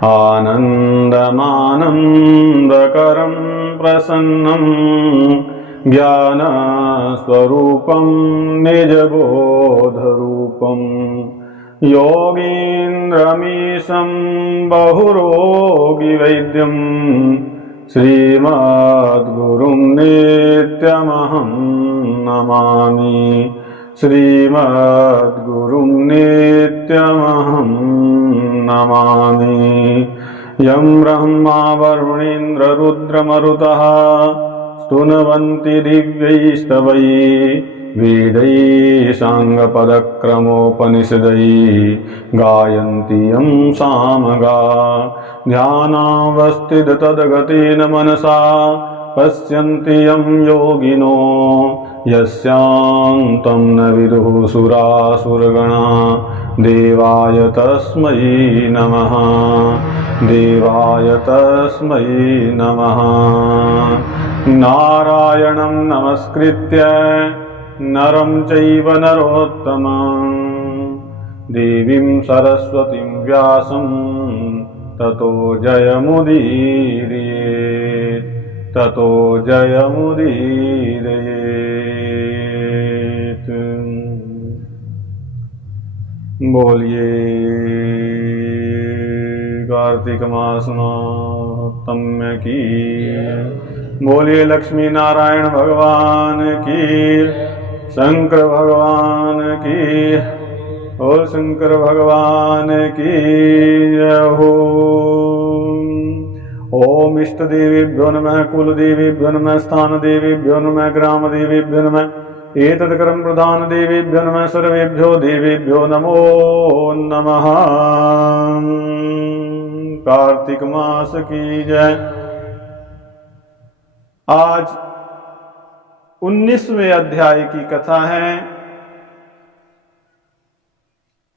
आनन्दमानन्दकरं प्रसन्नं ज्ञानस्वरूपं निजबोधरूपं योगीन्द्रमीशं बहुरोगिवैद्यं श्रीमद्गुरुं नित्यमहं नमामि। श्रीमद्गुरुं नित्यमहं नमामि। यं ब्रह्मा वरुणेन्द्र रुद्रमरुतः स्तुवन्ति दिव्यैस्तवैः वेदैः साङ्गपदक्रमोपनिषदैः गायन्ति यं सामगाः। ध्यानावस्थिततद्गतेन मनसा पश्यन्ति यं योगिनो यस्यान्तं न विदुः सुरासुरगणाः। देवाय तस्मै नमः। देवाय तस्मै नमः। नारायणं नमस्कृत्य नरं चैव नरोत्तमं देवीं सरस्वतीं व्यासं ततो जयमुदीरयेत्। ततो जयमुदीरयेत्। बोलिए कार्तिक मास महात्म्य की। बोलिए लक्ष्मी नारायण भगवान की। शंकर भगवान की। और शंकर भगवान की जय हो। ओम इष्ट देवीभ्यो नमः, कुल देवीभ्यो नमः, स्थान देवीभ्यो नमः, ग्राम देवीभ्यो नमः, एतत् कर्म प्रधान देवीभ्यो नमः, सर्वेभ्यो देवीभ्यो नमो नमः। कार्तिक मास की जय। आज 19वें अध्याय की कथा है,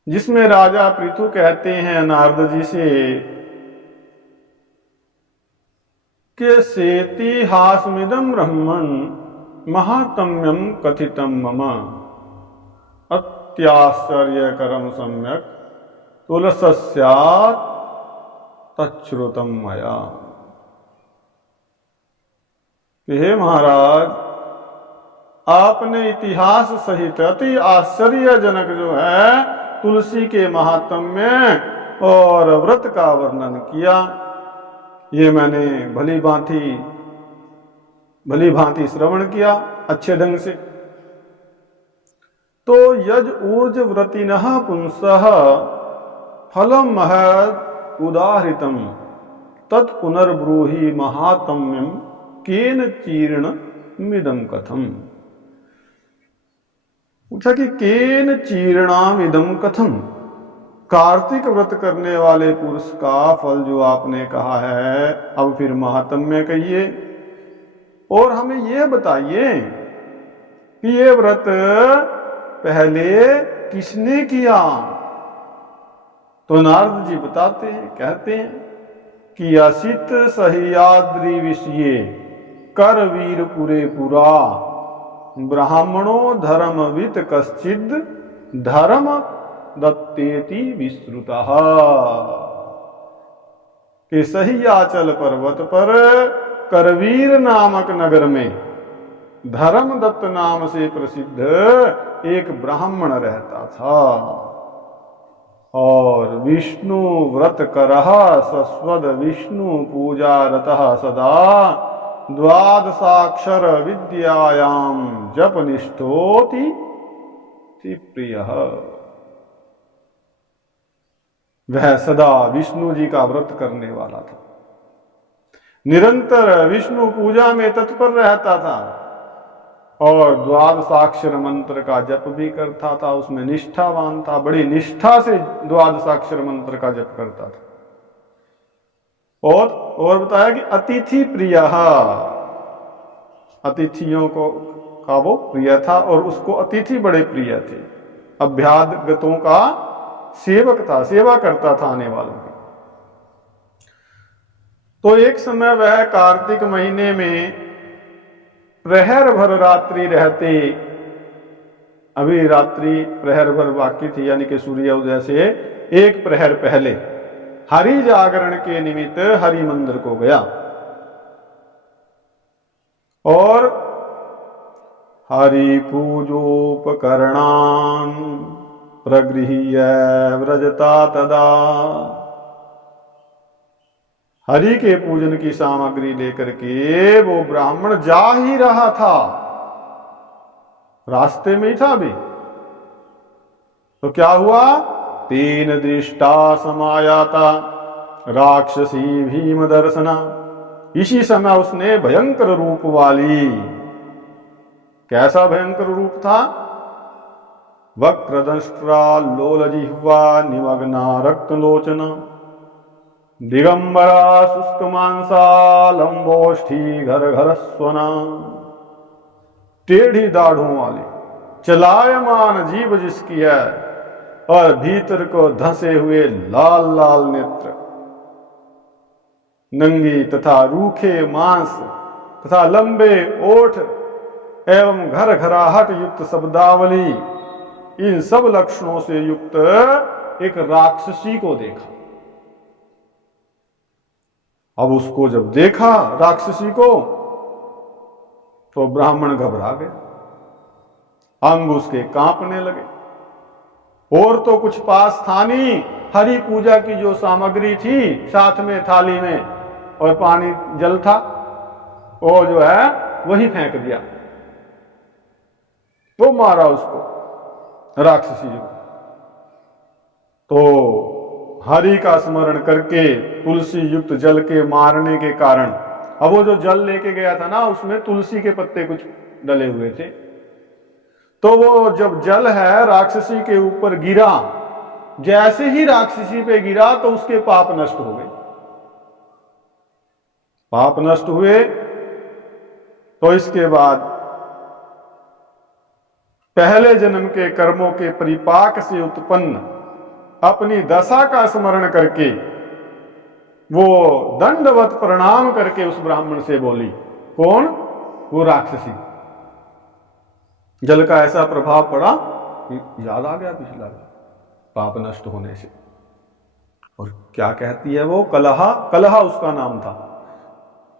जिसमें राजा पृथु कहते हैं नारद जी से कि सेतिहासमिदं ब्रह्मन् महात्म्यं कथितं मम अत्याश्चर्यकरं सम्यक् तुलस्यात् तच्छ्रुतं मया। हे महाराज, आपने इतिहास सहित अति आश्चर्यजनक जो है तुलसी के महात्म्य और व्रत का वर्णन किया। ये मैंने भली भांति श्रवण किया अच्छे ढंग से। तो यज ऊर्ज व्रतिनः पुंसः फलम महत् उदाहृतम तत्पुनर्ब्रूहि महात्म्यम केन चीर्ण मिदम कथम। पूछा कि केन चीर्णाम इदम कथम, कार्तिक व्रत करने वाले पुरुष का फल जो आपने कहा है, अब फिर महात्म्य कहिए और हमें ये बताइए कि ये व्रत पहले किसने किया। तो नारद जी बताते हैं, कहते हैं कि असित सह्याद्रि विषये कर वीर पुरे पुरा ब्राह्मणो धर्मवित कश्चिद धर्म दत्तेति विश्रुतः। कि सह्याचल पर्वत पर करवीर नामक नगर में धर्मदत्त नाम से प्रसिद्ध एक ब्राह्मण रहता था और विष्णु व्रत करह सस्वद विष्णु पूजा रतः सदा द्वादशाक्षर विद्यायाम जप निष्ठोति प्रियः। वह सदा विष्णु जी का व्रत करने वाला था, निरंतर विष्णु पूजा में तत्पर रहता था और द्वादशाक्षर मंत्र का जप भी करता था। उसमें निष्ठावान था, बड़ी निष्ठा से द्वादशाक्षर मंत्र का जप करता था। और बताया कि अतिथि प्रिय, अतिथियों को का वो प्रिय था और उसको अतिथि बड़े प्रिय थे। अभ्यागतों का सेवक था, सेवा करता था आने वालों की। तो एक समय वह कार्तिक महीने में प्रहर भर रात्रि रहते, अभी रात्रि प्रहर भर बाकी थी, यानी कि सूर्योदय से एक प्रहर पहले हरि जागरण के निमित्त हरि मंदिर को गया और हरि पूजोपकरणान प्रगृह्य व्रजता तदा। हरि के पूजन की सामग्री लेकर के वो ब्राह्मण जा ही रहा था, रास्ते में ही था अभी, तो क्या हुआ? तेन दृष्टा समायाता राक्षसी भीम दर्शना। इसी समय उसने भयंकर रूप वाली, कैसा भयंकर रूप था? वक्रदंष्ट्रा लोलजिह्वा निमग्ना रक्तलोचना दिगंबरा शुष्कमांसा लंबोष्ठी घर घर स्वना। टेढ़ी दाढ़ों वाली चलायमान जीभ जिसकी है और भीतर को धंसे हुए लाल लाल नेत्र, नंगी तथा रूखे मांस तथा लंबे ओठ एवं घर घराहट युक्त शब्दावली, इन सब लक्षणों से युक्त एक राक्षसी को देखा। अब उसको जब देखा राक्षसी को तो ब्राह्मण घबरा गया, अंग उसके कांपने लगे। और तो कुछ पास था नहीं, हरि पूजा की जो सामग्री थी साथ में थाली में और पानी जल था, वो जो है वही फेंक दिया, तो मारा उसको राक्षसी को। तो हरि का स्मरण करके तुलसी युक्त जल के मारने के कारण, अब वो जो जल लेके गया था ना उसमें तुलसी के पत्ते कुछ डले हुए थे, तो वो जब जल है राक्षसी के ऊपर गिरा, जैसे ही राक्षसी पे गिरा तो उसके पाप नष्ट हो गए। पाप नष्ट हुए तो इसके बाद पहले जन्म के कर्मों के परिपाक से उत्पन्न अपनी दशा का स्मरण करके वो दंडवत प्रणाम करके उस ब्राह्मण से बोली। कौन? वो राक्षसी। जल का ऐसा प्रभाव पड़ा कि याद आ गया पिछला पाप नष्ट होने से। और क्या कहती है वो? कलहा, कलहा उसका नाम था।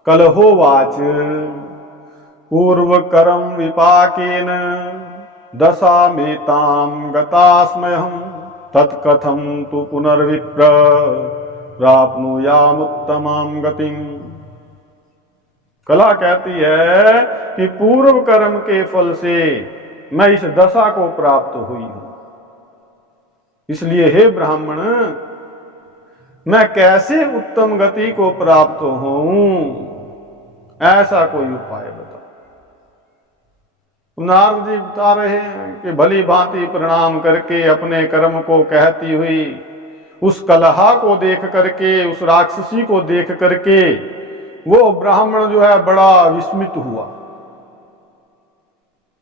कलहो वाच पूर्व कर्म विपाकेन दशा मेताम गतास्मयहम तत्कथम तु पुनर्विप्र प्राप्नुयामुत्तमाम गतिम। कला कहती है कि पूर्व कर्म के फल से मैं इस दशा को प्राप्त हुई हूं, इसलिए हे ब्राह्मण मैं कैसे उत्तम गति को प्राप्त होऊं, ऐसा कोई उपाय बता। नारद जी बता रहे हैं कि भली भांति प्रणाम करके अपने कर्म को कहती हुई उस कलहा को देख करके, उस राक्षसी को देख करके वो ब्राह्मण जो है बड़ा विस्मित हुआ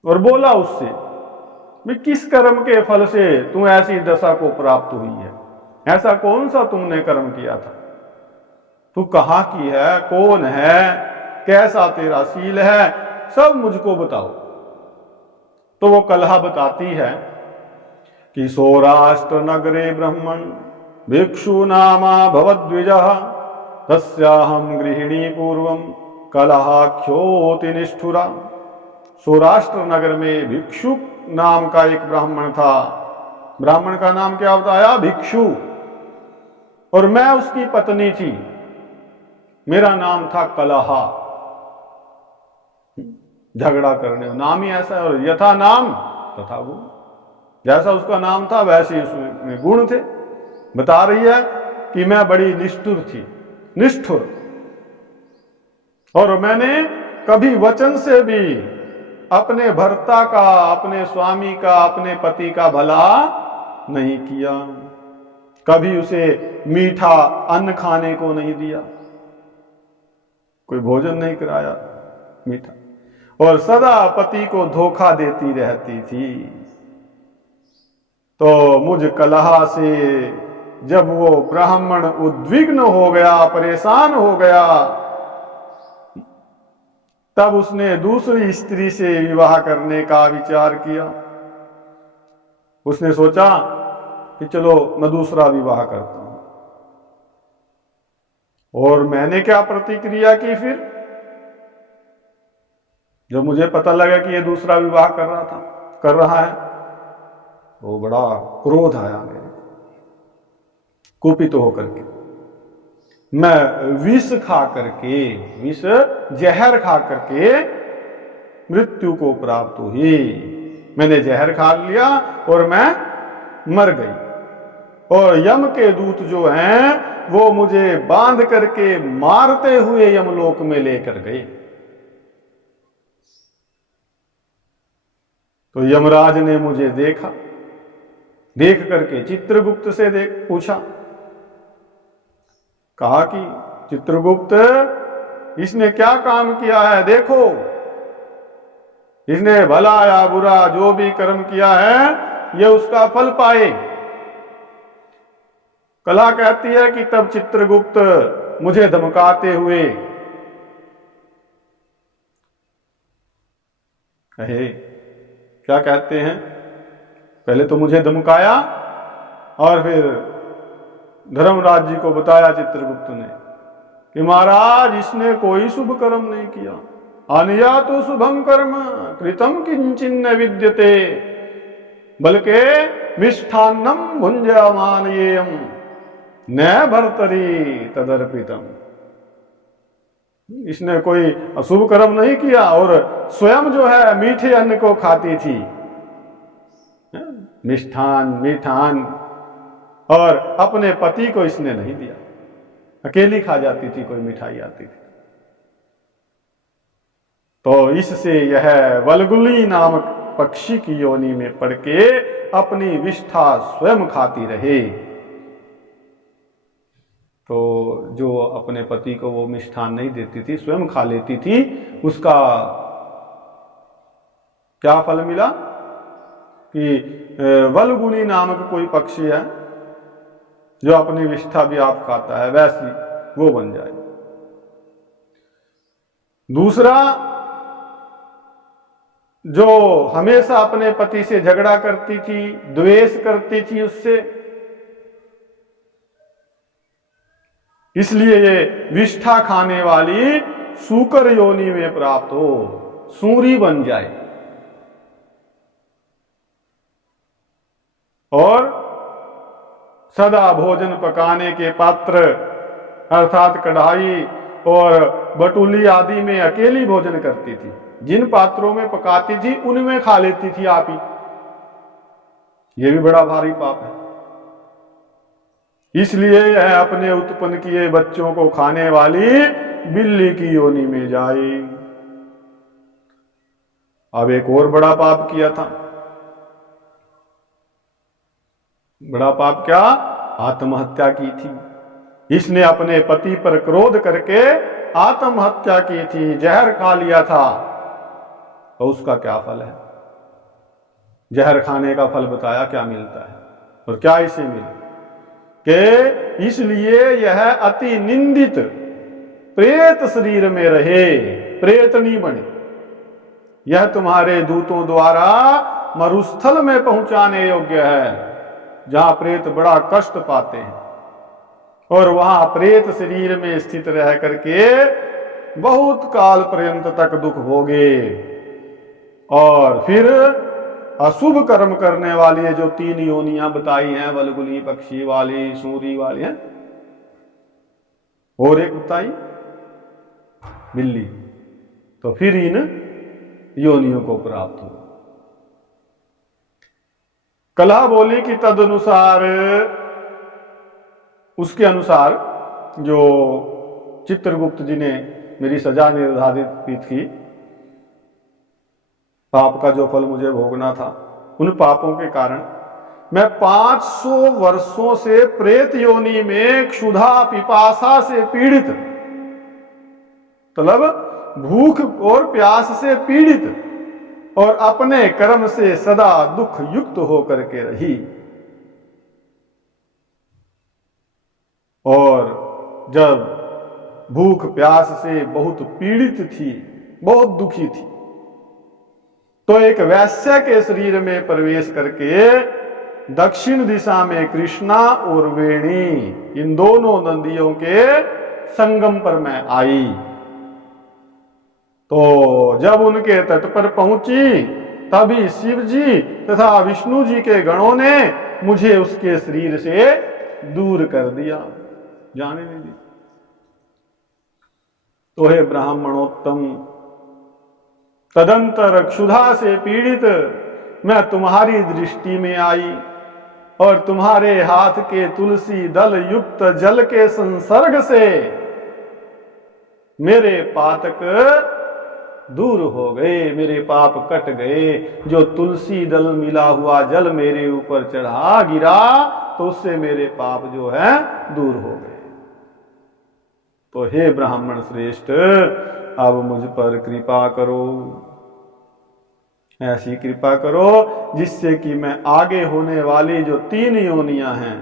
और बोला उससे, भी किस कर्म के फल से तू ऐसी दशा को प्राप्त हुई है? ऐसा कौन सा तुमने कर्म किया था? तू कहाँ की है, कौन है, कैसा तेरा शील है, सब मुझको बताओ। तो वो कलहा बताती है कि सौराष्ट्र नगरे ब्राह्मण भिक्षु नामा भवद्विजः तस्याहम गृहिणी पूर्वम कलहाख्योति निष्ठुरा। सौराष्ट्र नगर में भिक्षु नाम का एक ब्राह्मण था। ब्राह्मण का नाम क्या बताया? भिक्षु। और मैं उसकी पत्नी थी, मेरा नाम था कलहा। झगड़ा करने, नाम ही ऐसा है, और यथा नाम तथा गुण, जैसा उसका नाम था वैसे उसमें गुण थे। बता रही है कि मैं बड़ी निष्ठुर थी, निष्ठुर, और मैंने कभी वचन से भी अपने भर्ता का, अपने स्वामी का, अपने पति का भला नहीं किया। कभी उसे मीठा अन्न खाने को नहीं दिया, कोई भोजन नहीं कराया मीठा, और सदा पति को धोखा देती रहती थी। तो मुझ कलहा से जब वो ब्राह्मण उद्विग्न हो गया, परेशान हो गया, तब उसने दूसरी स्त्री से विवाह करने का विचार किया। उसने सोचा कि चलो मैं दूसरा विवाह करता हूं। और मैंने क्या प्रतिक्रिया की फिर, जब मुझे पता लगा कि ये दूसरा विवाह कर रहा है, वो बड़ा क्रोध आया मेरे, कुपित होकर के मैं विष खा करके, विष जहर खा करके मृत्यु को प्राप्त हुई। मैंने जहर खा लिया और मैं मर गई। और यम के दूत जो हैं वो मुझे बांध करके मारते हुए यमलोक में लेकर गए। तो यमराज ने मुझे देखा, देख करके चित्रगुप्त से पूछा, कहा कि चित्रगुप्त, इसने क्या काम किया है, देखो इसने भला या बुरा जो भी कर्म किया है ये उसका फल पाए। कला कहती है कि तब चित्रगुप्त मुझे धमकाते हुए कहे, क्या कहते हैं, पहले तो मुझे धमकाया और फिर धर्मराज जी को बताया चित्रगुप्त ने कि महाराज इसने कोई शुभ कर्म नहीं किया, अनया तो शुभम कर्म कृतम किंचिन्न विद्यते बल्कि मिष्ठान्नम भुंजमानयेयम न भर्तरी तदर्पितम। इसने कोई अशुभ कर्म नहीं किया और स्वयं जो है मीठे अन्न को खाती थी, मिष्ठान, और अपने पति को इसने नहीं दिया, अकेली खा जाती थी, कोई मिठाई आती थी। तो इससे यह वल्गुली नामक पक्षी की योनि में पड़ के अपनी विष्ठा स्वयं खाती रहे। तो जो अपने पति को वो मिष्ठान नहीं देती थी, स्वयं खा लेती थी, उसका क्या फल मिला कि वल्गुनी नामक कोई पक्षी है जो अपनी विष्ठा भी आप खाता है, वैसी वो बन जाए। दूसरा, जो हमेशा अपने पति से झगड़ा करती थी, द्वेष करती थी उससे, इसलिए ये विष्ठा खाने वाली सूकर योनि में प्राप्त हो, सूरी बन जाए और सदा भोजन पकाने के पात्र अर्थात कढ़ाई और बटुली आदि में अकेली भोजन करती थी, जिन पात्रों में पकाती थी उनमें खा लेती थी आप ही। ये भी बड़ा भारी पाप है। इसलिए यह अपने उत्पन्न किए बच्चों को खाने वाली बिल्ली की योनि में जाए। अब एक और बड़ा पाप किया था। बड़ा पाप क्या? आत्महत्या की थी। इसने अपने पति पर क्रोध करके आत्महत्या की थी, जहर खा लिया था। तो उसका क्या फल है? जहर खाने का फल बताया क्या मिलता है और क्या इसे मिले कि इसलिए यह अति निंदित प्रेत शरीर में रहे, प्रेतनी बने। यह तुम्हारे दूतों द्वारा मरुस्थल में पहुंचाने योग्य है, जहां प्रेत बड़ा कष्ट पाते हैं और वहां प्रेत शरीर में स्थित रह करके बहुत काल पर्यंत तक दुख भोगे और फिर अशुभ कर्म करने वाली है जो 3 योनियां बताई हैं, वल्गुली पक्षी वाली, सूरी वाली है, और एक बताई बिल्ली, तो फिर इन योनियों को प्राप्त हो। कला बोली कि तदनुसार, उसके अनुसार जो चित्रगुप्त जी ने मेरी सजा निर्धारित की थी, पाप का जो फल मुझे भोगना था, उन पापों के कारण मैं 500 वर्षों से प्रेत योनि में क्षुधा पिपासा से पीड़ित, मतलब भूख और प्यास से पीड़ित और अपने कर्म से सदा दुख युक्त होकर के रही। और जब भूख प्यास से बहुत पीड़ित थी, बहुत दुखी थी, तो एक वैश्य के शरीर में प्रवेश करके दक्षिण दिशा में कृष्णा और वेणी, इन दोनों नदियों के संगम पर मैं आई। तो जब उनके तट पर पहुंची तभी शिव जी तथा विष्णु जी के गणों ने मुझे उसके शरीर से दूर कर दिया, जाने नहीं दी। तो हे ब्राह्मणोत्तम, तदंतर क्षुधा से पीड़ित मैं तुम्हारी दृष्टि में आई और तुम्हारे हाथ के तुलसी दल युक्त जल के संसर्ग से मेरे पातक दूर हो गए, मेरे पाप कट गए। जो तुलसी दल मिला हुआ जल मेरे ऊपर चढ़ा गिरा तो उससे मेरे पाप जो है दूर हो गए। तो हे ब्राह्मण श्रेष्ठ, अब मुझ पर कृपा करो, ऐसी कृपा करो जिससे कि मैं आगे होने वाली जो 3 योनियां हैं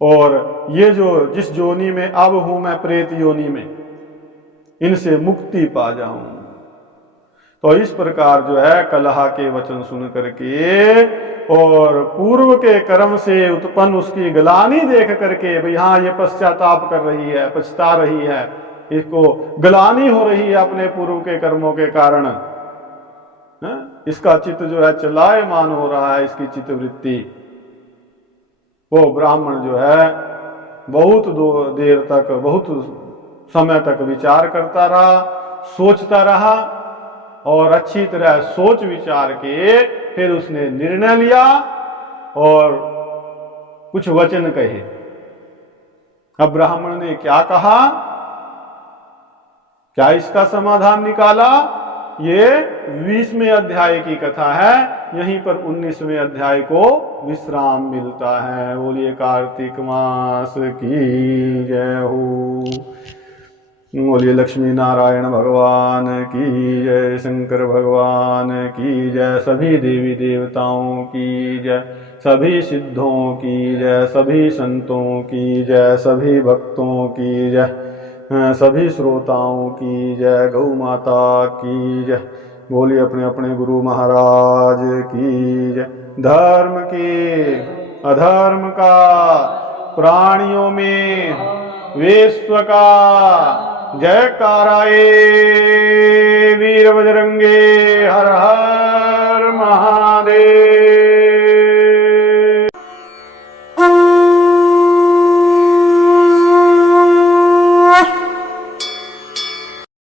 और ये जो जिस योनि में अब हूं मैं प्रेत योनि में, इनसे मुक्ति पा जाऊं। तो इस प्रकार जो है कलह के वचन सुन करके और पूर्व के कर्म से उत्पन्न उसकी गलानी देख करके, भाई हाँ ये पश्चाताप कर रही है, पछता रही है, इसको गलानी हो रही है अपने पूर्व के कर्मों के कारण, इसका चित्त जो है चलायमान हो रहा है, इसकी चित्त वृत्ति। वो ब्राह्मण जो है बहुत देर तक, बहुत समय तक विचार करता रहा, सोचता रहा और अच्छी तरह सोच विचार के फिर उसने निर्णय लिया और कुछ वचन कहे। अब ब्राह्मण ने क्या कहा, क्या इसका समाधान निकाला, ये 20वें अध्याय की कथा है। यहीं पर 19वें अध्याय को विश्राम मिलता है। बोलिए कार्तिक मास की जय हो, बोलिए लक्ष्मी नारायण भगवान की जय, शंकर भगवान की जय, सभी देवी देवताओं की जय, सभी सिद्धों की जय, सभी संतों की जय, सभी भक्तों की जय, सभी श्रोताओं की जय, गौ माता की जय। बोलिए अपने अपने गुरु महाराज की जय। धर्म के अधर्म का, प्राणियों में विश्व का जयकारा वीर बजरंगे हर हर